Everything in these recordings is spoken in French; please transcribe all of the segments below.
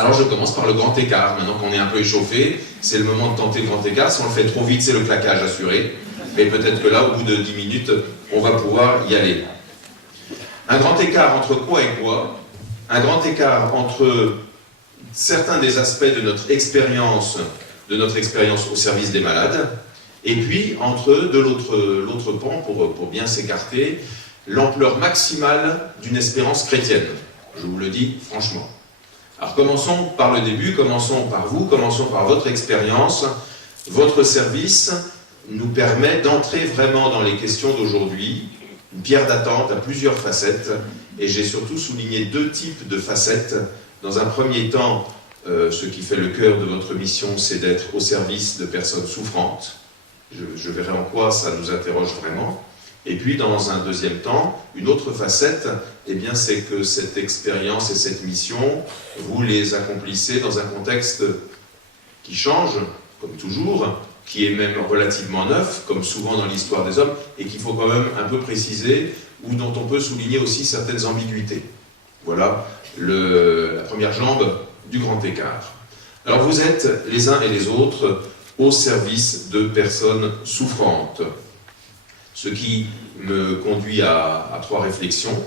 Alors je commence par le grand écart. Maintenant qu'on est un peu échauffé, c'est le moment de tenter le grand écart. Si on le fait trop vite, c'est le claquage assuré. Mais peut-être que là, au bout de 10 minutes, on va pouvoir y aller. Un grand écart entre quoi et quoi? Un grand écart entre certains des aspects de notre expérience au service des malades, et puis entre de l'autre pan, pour bien s'écarter, l'ampleur maximale d'une espérance chrétienne. Je vous le dis franchement. Alors commençons par le début, commençons par vous, commençons par votre expérience. Votre service nous permet d'entrer vraiment dans les questions d'aujourd'hui, une pierre d'attente à plusieurs facettes, et j'ai surtout souligné 2 types de facettes. Dans un premier temps, ce qui fait le cœur de votre mission, c'est d'être au service de personnes souffrantes. Je verrai en quoi ça nous interroge vraiment. Et puis, dans un deuxième temps, une autre facette, eh bien, c'est que cette expérience et cette mission, vous les accomplissez dans un contexte qui change, comme toujours, qui est même relativement neuf, comme souvent dans l'histoire des hommes, et qu'il faut quand même un peu préciser, ou dont on peut souligner aussi certaines ambiguïtés. Voilà la première jambe du grand écart. Alors vous êtes les uns et les autres au service de personnes souffrantes. Ce qui me conduit à 3 réflexions.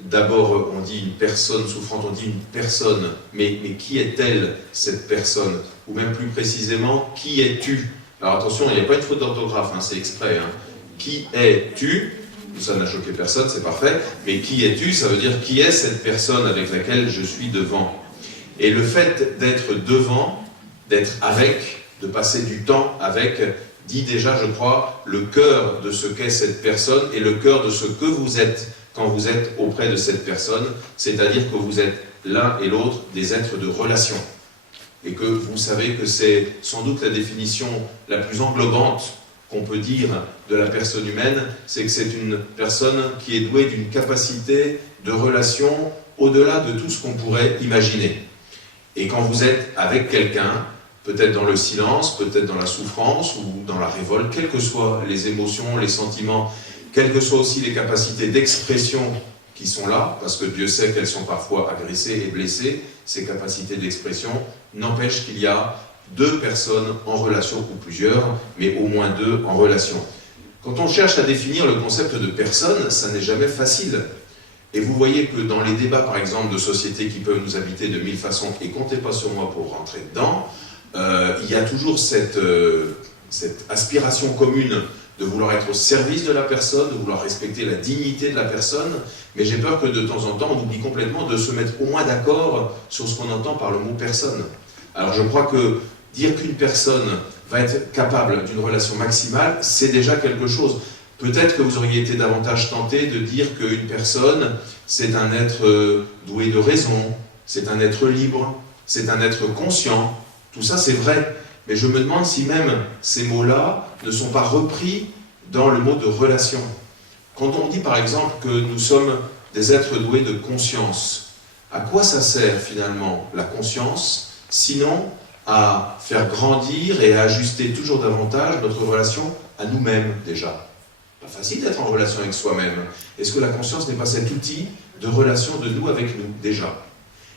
D'abord, on dit une personne souffrante, on dit une personne, mais qui est-elle, cette personne? Ou même plus précisément, qui es-tu? Alors attention, il n'y a pas une faute d'orthographe, hein, c'est exprès. Hein. Qui es-tu? Ça n'a choqué personne, c'est parfait. Mais qui es-tu? Ça veut dire qui est cette personne avec laquelle je suis devant. Et le fait d'être devant, d'être avec, de passer du temps avec, dit déjà, je crois, le cœur de ce qu'est cette personne et le cœur de ce que vous êtes quand vous êtes auprès de cette personne, c'est-à-dire que vous êtes l'un et l'autre des êtres de relation. Et que vous savez que c'est sans doute la définition la plus englobante qu'on peut dire de la personne humaine, c'est que c'est une personne qui est douée d'une capacité de relation au-delà de tout ce qu'on pourrait imaginer. Et quand vous êtes avec quelqu'un, peut-être dans le silence, peut-être dans la souffrance ou dans la révolte, quelles que soient les émotions, les sentiments, quelles que soient aussi les capacités d'expression qui sont là, parce que Dieu sait qu'elles sont parfois agressées et blessées, ces capacités d'expression, n'empêche qu'il y a 2 personnes en relation, ou plusieurs, mais au moins 2 en relation. Quand on cherche à définir le concept de personne, ça n'est jamais facile. Et vous voyez que dans les débats, par exemple, de sociétés qui peuvent nous habiter de 1000 façons, et comptez pas sur moi pour rentrer dedans, il y a toujours cette aspiration commune de vouloir être au service de la personne, de vouloir respecter la dignité de la personne, mais j'ai peur que de temps en temps, on oublie complètement de se mettre au moins d'accord sur ce qu'on entend par le mot personne. Alors je crois que dire qu'une personne va être capable d'une relation maximale, c'est déjà quelque chose. Peut-être que vous auriez été davantage tenté de dire qu'une personne, c'est un être doué de raison, c'est un être libre, c'est un être conscient. Tout ça, c'est vrai. Mais je me demande si même ces mots-là ne sont pas repris dans le mot de relation. Quand on dit, par exemple, que nous sommes des êtres doués de conscience, à quoi ça sert finalement la conscience, sinon à faire grandir et à ajuster toujours davantage notre relation à nous-mêmes déjà? Pas facile d'être en relation avec soi-même. Est-ce que la conscience n'est pas cet outil de relation de nous avec nous, déjà?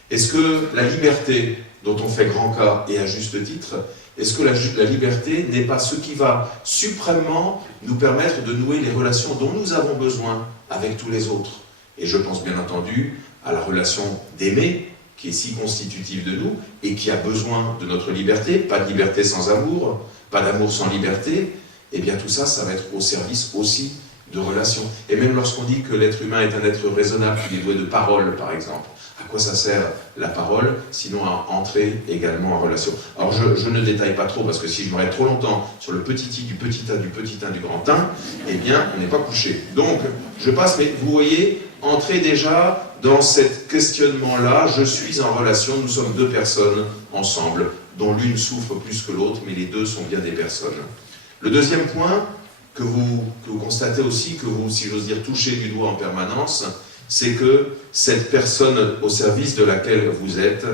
Est-ce que la liberté, dont on fait grand cas, et à juste titre, est-ce que la liberté n'est pas ce qui va suprêmement nous permettre de nouer les relations dont nous avons besoin avec tous les autres? Et je pense bien entendu à la relation d'aimer, qui est si constitutive de nous, et qui a besoin de notre liberté, pas de liberté sans amour, pas d'amour sans liberté. Eh bien tout ça, ça va être au service aussi de relations. Et même lorsqu'on dit que l'être humain est un être raisonnable, qu'il est doué de parole, par exemple, à quoi ça sert la parole, sinon à entrer également en relation? Alors je ne détaille pas trop, parce que si je m'arrête trop longtemps sur le petit i, du petit a, du petit 1, du grand 1, eh bien on n'est pas couché. Donc je passe, mais vous voyez, entrez déjà dans ce questionnement-là, je suis en relation, nous sommes 2 personnes ensemble, dont l'une souffre plus que l'autre, mais les 2 sont bien des personnes. Le deuxième point que vous constatez aussi, que vous, si j'ose dire, touchez du doigt en permanence, c'est que cette personne au service de laquelle vous êtes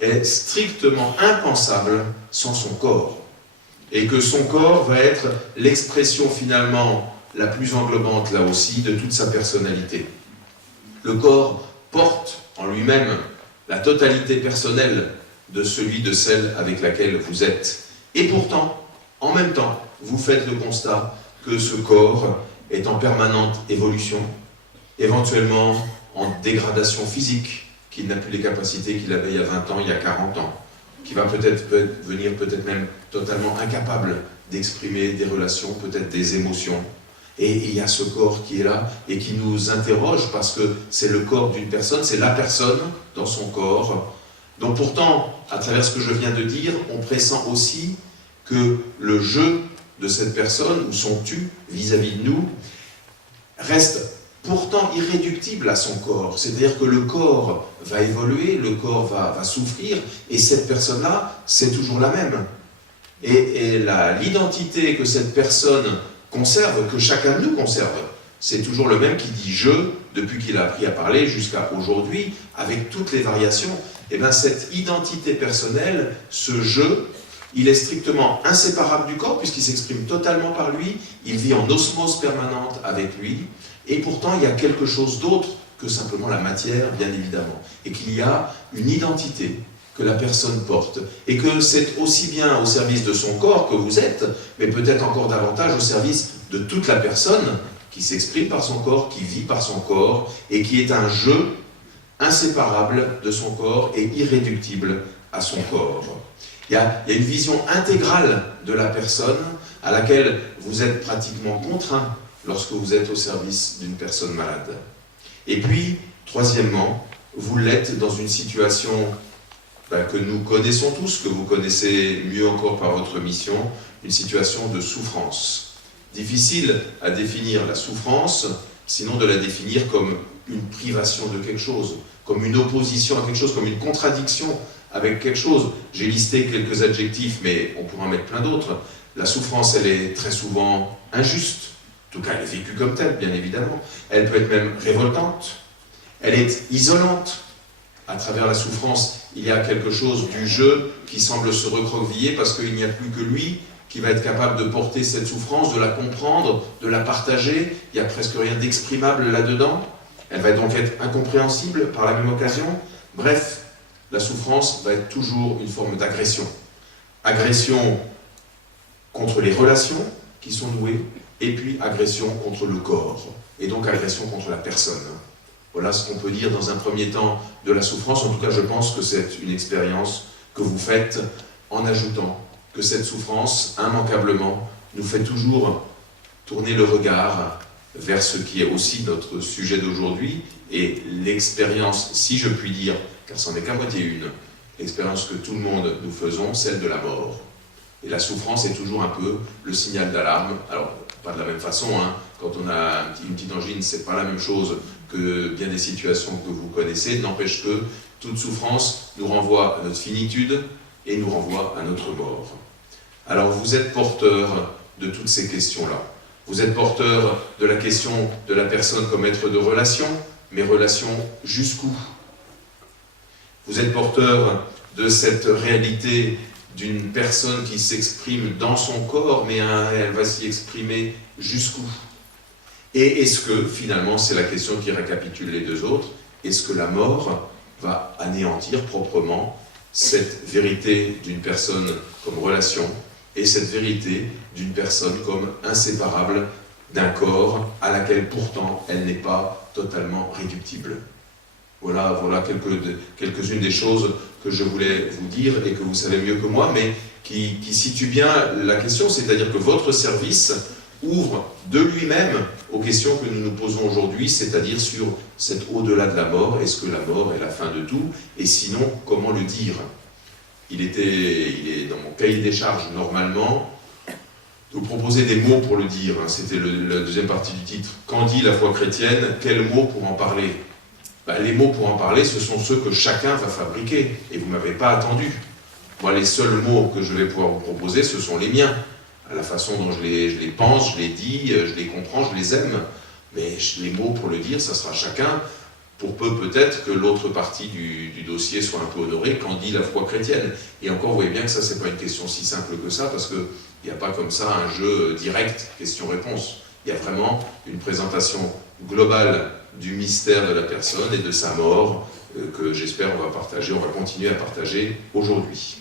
est strictement impensable sans son corps. Et que son corps va être l'expression finalement la plus englobante là aussi de toute sa personnalité. Le corps porte en lui-même la totalité personnelle de celui de celle avec laquelle vous êtes. Et pourtant, en même temps, vous faites le constat que ce corps est en permanente évolution, éventuellement en dégradation physique, qu'il n'a plus les capacités qu'il avait il y a 20 ans, il y a 40 ans, qui va peut-être venir peut-être même totalement incapable d'exprimer des relations, peut-être des émotions. Et il y a ce corps qui est là et qui nous interroge parce que c'est le corps d'une personne, c'est la personne dans son corps. Donc pourtant, à travers ce que je viens de dire, on pressent aussi que le jeu de cette personne, ou son tu vis-à-vis de nous, reste pourtant irréductible à son corps. C'est-à-dire que le corps va évoluer, le corps va souffrir, et cette personne-là, c'est toujours la même. Et l'identité que cette personne conserve, que chacun de nous conserve, c'est toujours le même qui dit « je » depuis qu'il a appris à parler jusqu'à aujourd'hui, avec toutes les variations. Et bien cette identité personnelle, ce « je », il est strictement inséparable du corps puisqu'il s'exprime totalement par lui, il vit en osmose permanente avec lui, et pourtant il y a quelque chose d'autre que simplement la matière, bien évidemment, et qu'il y a une identité que la personne porte, et que c'est aussi bien au service de son corps que vous êtes, mais peut-être encore davantage au service de toute la personne qui s'exprime par son corps, qui vit par son corps, et qui est un jeu inséparable de son corps et irréductible à son corps. Il y a une vision intégrale de la personne à laquelle vous êtes pratiquement contraint lorsque vous êtes au service d'une personne malade. Et puis, troisièmement, vous l'êtes dans une situation que nous connaissons tous, que vous connaissez mieux encore par votre mission, une situation de souffrance. Difficile à définir la souffrance, sinon de la définir comme une privation de quelque chose, comme une opposition à quelque chose, comme une contradiction avec quelque chose. J'ai listé quelques adjectifs, mais on pourra en mettre plein d'autres. La souffrance, elle est très souvent injuste. En tout cas, elle est vécue comme telle, bien évidemment. Elle peut être même révoltante. Elle est isolante. À travers la souffrance, il y a quelque chose du jeu qui semble se recroqueviller parce qu'il n'y a plus que lui qui va être capable de porter cette souffrance, de la comprendre, de la partager. Il n'y a presque rien d'exprimable là-dedans. Elle va donc être incompréhensible par la même occasion. Bref, la souffrance va être toujours une forme d'agression. Agression contre les relations qui sont nouées, et puis agression contre le corps, et donc agression contre la personne. Voilà ce qu'on peut dire dans un premier temps de la souffrance. En tout cas, je pense que c'est une expérience que vous faites en ajoutant que cette souffrance, immanquablement, nous fait toujours tourner le regard vers ce qui est aussi notre sujet d'aujourd'hui, et l'expérience, si je puis dire, car c'en est qu'à moitié une, l'expérience que tout le monde nous faisons, celle de la mort. Et la souffrance est toujours un peu le signal d'alarme. Alors, pas de la même façon, hein. Quand on a une petite angine, c'est pas la même chose que bien des situations que vous connaissez, n'empêche que toute souffrance nous renvoie à notre finitude et nous renvoie à notre mort. Alors vous êtes porteur de toutes ces questions-là. Vous êtes porteur de la question de la personne comme être de relation, mais relation jusqu'où? Vous êtes porteur de cette réalité d'une personne qui s'exprime dans son corps, mais elle va s'y exprimer jusqu'où? Et est-ce que, finalement, c'est la question qui récapitule les deux autres, est-ce que la mort va anéantir proprement cette vérité d'une personne comme relation et cette vérité d'une personne comme inséparable d'un corps à laquelle pourtant elle n'est pas totalement réductible? Voilà quelques-unes des choses que je voulais vous dire et que vous savez mieux que moi, mais qui situent bien la question, c'est-à-dire que votre service ouvre de lui-même aux questions que nous nous posons aujourd'hui, c'est-à-dire sur cet au-delà de la mort, est-ce que la mort est la fin de tout, et sinon, comment le dire? Il est dans mon cahier des charges, normalement, de vous proposer des mots pour le dire, hein. C'était la deuxième partie du titre. Qu'en dit la foi chrétienne? Quels mots pour en parler? Les mots pour en parler, ce sont ceux que chacun va fabriquer, et vous ne m'avez pas attendu. Moi, les seuls mots que je vais pouvoir vous proposer, ce sont les miens, à la façon dont je les pense, je les dis, je les comprends, je les aime. Mais les mots pour le dire, ça sera chacun, pour peu peut-être que l'autre partie du dossier soit un peu honorée, qu'en dit la foi chrétienne. Et encore, vous voyez bien que ça, c'est pas une question si simple que ça, parce qu'il n'y a pas comme ça un jeu direct, question-réponse. Il y a vraiment une présentation globale du mystère de la personne et de sa mort, que j'espère on va continuer à partager aujourd'hui.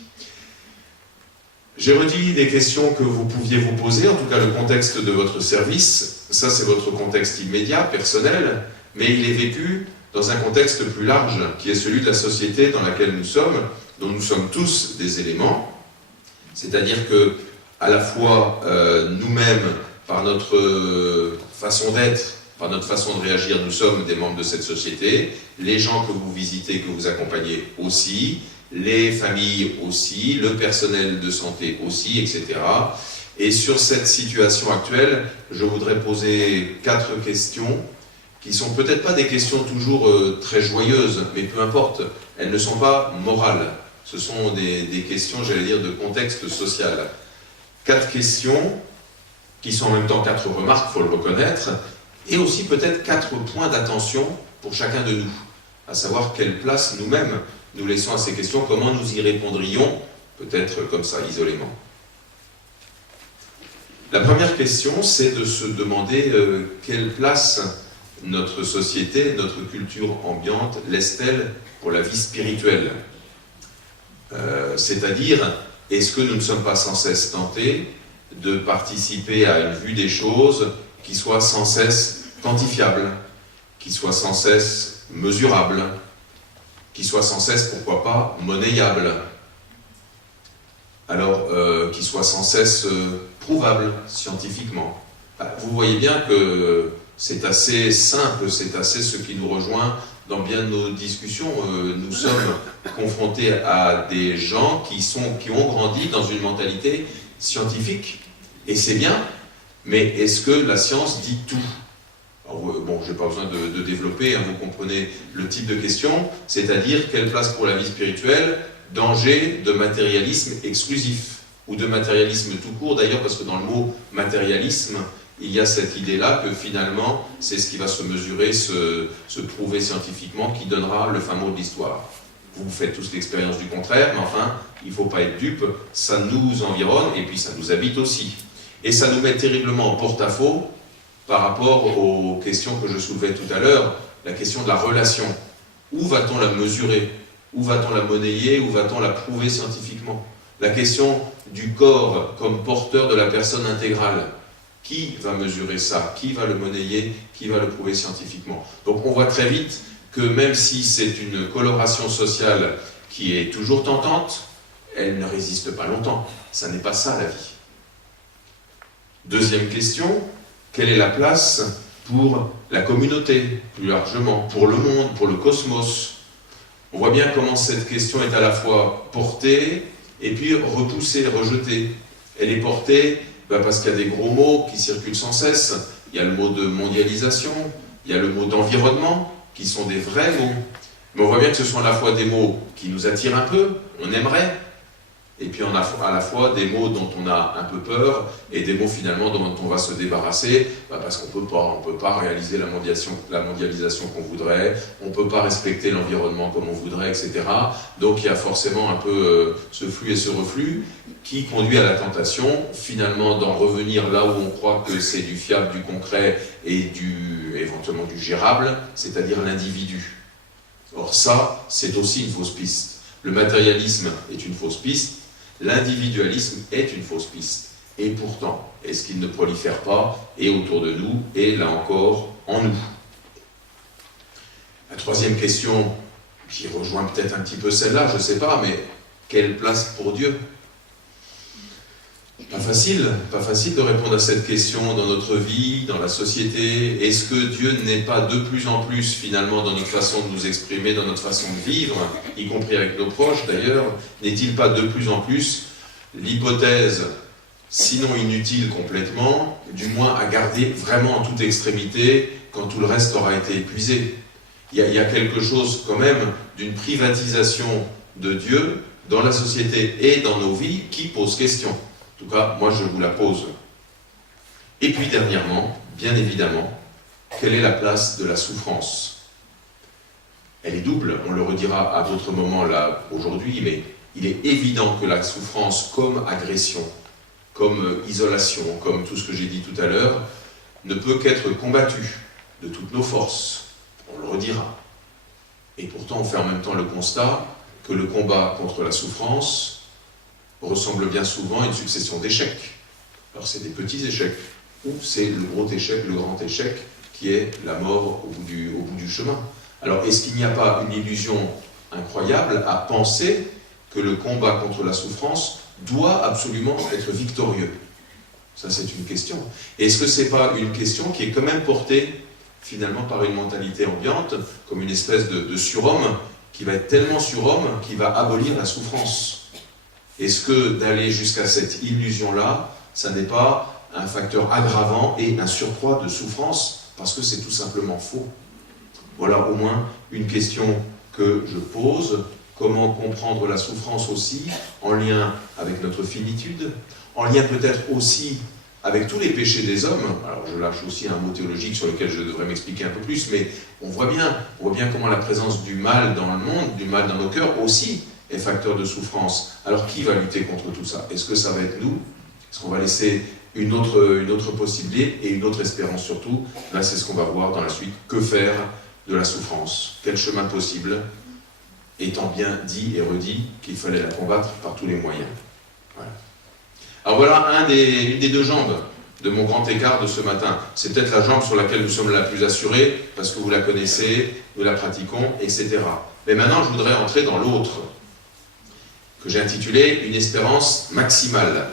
J'ai redit des questions que vous pouviez vous poser, en tout cas le contexte de votre service. Ça, c'est votre contexte immédiat, personnel, mais il est vécu dans un contexte plus large, qui est celui de la société dans laquelle nous sommes, dont nous sommes tous des éléments. C'est-à-dire que, à la fois nous-mêmes, par notre façon d'être, par notre façon de réagir, nous sommes des membres de cette société, les gens que vous visitez, que vous accompagnez aussi, les familles aussi, le personnel de santé aussi, etc. Et sur cette situation actuelle, je voudrais poser 4 questions qui sont peut-être pas des questions toujours très joyeuses, mais peu importe, elles ne sont pas morales. Ce sont des questions, j'allais dire, de contexte social. 4 questions qui sont en même temps 4 remarques, il faut le reconnaître, et aussi peut-être 4 points d'attention pour chacun de nous, à savoir quelle place nous-mêmes nous laissons à ces questions, comment nous y répondrions, peut-être comme ça, isolément. La première question, c'est de se demander quelle place notre société, notre culture ambiante laisse-t-elle pour la vie spirituelle ? C'est-à-dire, est-ce que nous ne sommes pas sans cesse tentés de participer à une vue des choses qui soit sans cesse quantifiable, qui soit sans cesse mesurable, qui soit sans cesse, pourquoi pas, monnayable, alors qui soit sans cesse prouvable scientifiquement. Vous voyez bien que c'est assez simple, c'est assez ce qui nous rejoint dans bien de nos discussions. Nous sommes confrontés à des gens qui ont grandi dans une mentalité scientifique, et c'est bien, mais est-ce que la science dit tout ? Alors, bon, je n'ai pas besoin de développer, hein, vous comprenez le type de question, c'est-à-dire quelle place pour la vie spirituelle, danger de matérialisme exclusif, ou de matérialisme tout court d'ailleurs, parce que dans le mot matérialisme, il y a cette idée-là que finalement, c'est ce qui va se mesurer, se prouver scientifiquement, qui donnera le fin mot de l'histoire. Vous faites tous l'expérience du contraire, mais enfin, il ne faut pas être dupe, ça nous environne, et puis ça nous habite aussi. Et ça nous met terriblement en porte-à-faux par rapport aux questions que je soulevais tout à l'heure, la question de la relation. Où va-t-on la mesurer ? Où va-t-on la monnayer ? Où va-t-on la prouver scientifiquement ? La question du corps comme porteur de la personne intégrale. Qui va mesurer ça? Qui va le monnayer? Qui va le prouver scientifiquement? Donc on voit très vite que même si c'est une coloration sociale qui est toujours tentante, elle ne résiste pas longtemps. Ça n'est pas ça la vie. Deuxième question, quelle est la place pour la communauté, plus largement, pour le monde, pour le cosmos? On voit bien comment cette question est à la fois portée et puis repoussée, rejetée. Elle est portée parce qu'il y a des gros mots qui circulent sans cesse. Il y a le mot de mondialisation, il y a le mot d'environnement, qui sont des vrais mots. Mais on voit bien que ce sont à la fois des mots qui nous attirent un peu, on aimerait, et puis on a à la fois des mots dont on a un peu peur, et des mots finalement dont on va se débarrasser, parce qu'on ne peut pas réaliser la mondialisation qu'on voudrait, on ne peut pas respecter l'environnement comme on voudrait, etc. Donc il y a forcément un peu ce flux et ce reflux qui conduit à la tentation, finalement, d'en revenir là où on croit que c'est du fiable, du concret et éventuellement du gérable, c'est-à-dire l'individu. Or ça, c'est aussi une fausse piste. Le matérialisme est une fausse piste, l'individualisme est une fausse piste. Et pourtant, est-ce qu'il ne prolifère pas, et autour de nous, et là encore, en nous? La troisième question, qui rejoint peut-être un petit peu celle-là, je ne sais pas, mais quelle place pour Dieu? Pas facile de répondre à cette question dans notre vie, dans la société. Est-ce que Dieu n'est pas de plus en plus, finalement, dans notre façon de nous exprimer, dans notre façon de vivre, y compris avec nos proches d'ailleurs, n'est-il pas de plus en plus l'hypothèse, sinon inutile complètement, du moins à garder vraiment en toute extrémité quand tout le reste aura été épuisé? Il y a quelque chose quand même d'une privatisation de Dieu dans la société et dans nos vies qui pose question. En tout cas, moi je vous la pose. Et puis dernièrement, bien évidemment, quelle est la place de la souffrance? Elle est double, on le redira à d'autres moments là aujourd'hui, mais il est évident que la souffrance comme agression, comme isolation, comme tout ce que j'ai dit tout à l'heure, ne peut qu'être combattue de toutes nos forces, on le redira. Et pourtant, on fait en même temps le constat que le combat contre la souffrance ressemble bien souvent à une succession d'échecs. Alors c'est des petits échecs, ou c'est le gros échec, le grand échec, qui est la mort au bout du chemin. Alors est-ce qu'il n'y a pas une illusion incroyable à penser que le combat contre la souffrance doit absolument être victorieux? Ça, c'est une question. Et est-ce que ce n'est pas une question qui est quand même portée finalement par une mentalité ambiante, comme une espèce de surhomme qui va être tellement surhomme qu'il va abolir la souffrance? Est-ce que d'aller jusqu'à cette illusion-là, ça n'est pas un facteur aggravant et un surcroît de souffrance, parce que c'est tout simplement faux? Voilà au moins une question que je pose. Comment comprendre la souffrance aussi, en lien avec notre finitude, en lien peut-être aussi avec tous les péchés des hommes. Alors je lâche aussi un mot théologique sur lequel je devrais m'expliquer un peu plus, mais on voit bien comment la présence du mal dans le monde, du mal dans nos cœurs aussi, est facteur de souffrance. Alors qui va lutter contre tout ça? Est-ce que ça va être nous? Est-ce qu'on va laisser une autre possibilité et une autre espérance surtout? Là, c'est ce qu'on va voir dans la suite. Que faire de la souffrance? Quel chemin possible? Étant bien dit et redit qu'il fallait la combattre par tous les moyens. Voilà. Alors voilà une des deux jambes de mon grand écart de ce matin. C'est peut-être la jambe sur laquelle nous sommes la plus assurés, parce que vous la connaissez, nous la pratiquons, etc. Mais maintenant, je voudrais entrer dans l'autre, que j'ai intitulé « Une espérance maximale ».